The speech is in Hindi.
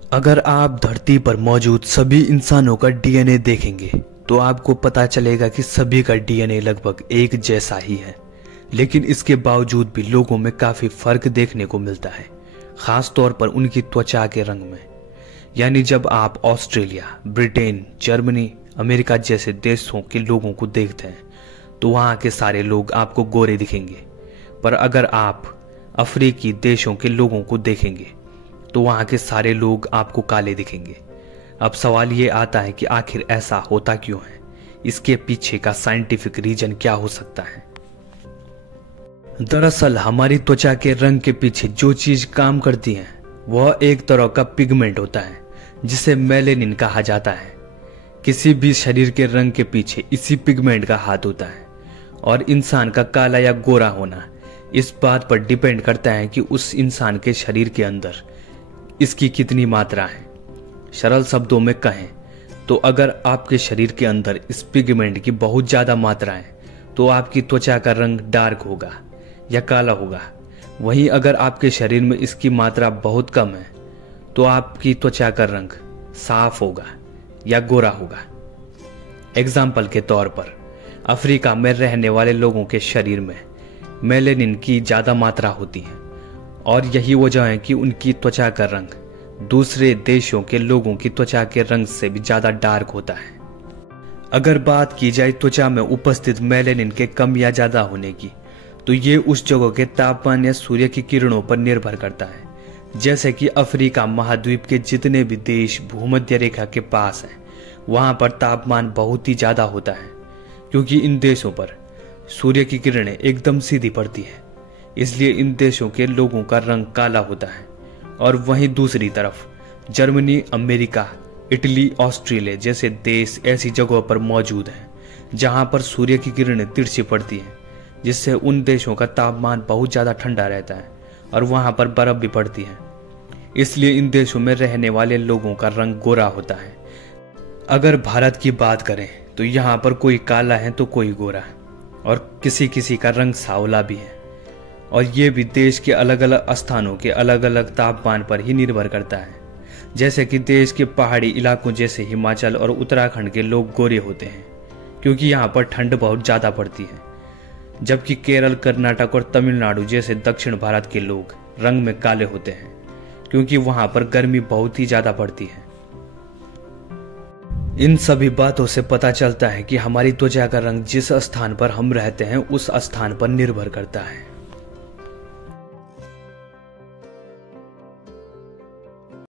अगर आप धरती पर मौजूद सभी इंसानों का डीएनए देखेंगे तो आपको पता चलेगा कि सभी का डीएनए लगभग एक जैसा ही है। लेकिन इसके बावजूद भी लोगों में काफी फर्क देखने को मिलता है, खास तौर पर उनकी त्वचा के रंग में। यानी जब आप ऑस्ट्रेलिया, ब्रिटेन, जर्मनी, अमेरिका जैसे देशों के लोगों को देखते हैं तो वहां के सारे लोग आपको गोरे दिखेंगे, पर अगर आप अफ्रीकी देशों के लोगों को देखेंगे तो वहां के सारे लोग आपको काले दिखेंगे। अब सवाल ये आता है कि आखिर ऐसा होता क्यों है, इसके पीछे का साइंटिफिक रीजन क्या हो सकता है। दरअसल हमारी त्वचा के रंग के पीछे जो चीज काम करती है वह एक तरह का पिगमेंट होता है जिसे मेलेनिन कहा जाता है। किसी भी शरीर के रंग के पीछे इसी पिगमेंट का हाथ होता है और इंसान का काला या गोरा होना इस बात पर डिपेंड करता है कि उस इंसान के शरीर के अंदर इसकी कितनी मात्रा है। सरल शब्दों में कहें तो अगर आपके शरीर के अंदर इस पिगमेंट की बहुत ज्यादा मात्रा है तो आपकी त्वचा का रंग डार्क होगा या काला होगा। वहीं अगर आपके शरीर में इसकी मात्रा बहुत कम है तो आपकी त्वचा का रंग साफ होगा या गोरा होगा। एग्जाम्पल के तौर पर अफ्रीका में रहने वाले लोगों के शरीर में मेलेनिन की ज्यादा मात्रा होती है और यही वजह है कि उनकी त्वचा का रंग दूसरे देशों के लोगों की त्वचा के रंग से भी ज्यादा डार्क होता है। अगर बात की जाए त्वचा में उपस्थित मेलेनिन के कम या ज्यादा होने की तो ये उस जगह के तापमान या सूर्य की किरणों पर निर्भर करता है। जैसे कि अफ्रीका महाद्वीप के जितने भी देश भूमध्य रेखा के पास हैं वहां पर तापमान बहुत ही ज्यादा होता है, क्योंकि इन देशों पर सूर्य की किरणें एकदम सीधी पड़ती है, इसलिए इन देशों के लोगों का रंग काला होता है। और वहीं दूसरी तरफ जर्मनी, अमेरिका, इटली, ऑस्ट्रेलिया जैसे देश ऐसी जगहों पर मौजूद हैं जहां पर सूर्य की किरणें तिरछी पड़ती हैं, जिससे उन देशों का तापमान बहुत ज्यादा ठंडा रहता है और वहां पर बर्फ भी पड़ती है। इसलिए इन देशों में रहने वाले लोगों का रंग गोरा होता है। अगर भारत की बात करें तो यहाँ पर कोई काला है तो कोई गोरा है और किसी किसी का रंग सांवला भी है। और ये भी देश के अलग अलग स्थानों के अलग अलग तापमान पर ही निर्भर करता है। जैसे कि देश के पहाड़ी इलाकों जैसे हिमाचल और उत्तराखंड के लोग गोरे होते हैं क्योंकि यहाँ पर ठंड बहुत ज़्यादा पड़ती है, जबकि केरल, कर्नाटक और तमिलनाडु जैसे दक्षिण भारत के लोग रंग में काले होते हैं क्योंकि वहां पर गर्मी बहुत ही ज्यादा पड़ती है। इन सभी बातों से पता चलता है कि हमारी त्वचा का रंग जिस स्थान पर हम रहते हैं उस स्थान पर निर्भर करता है।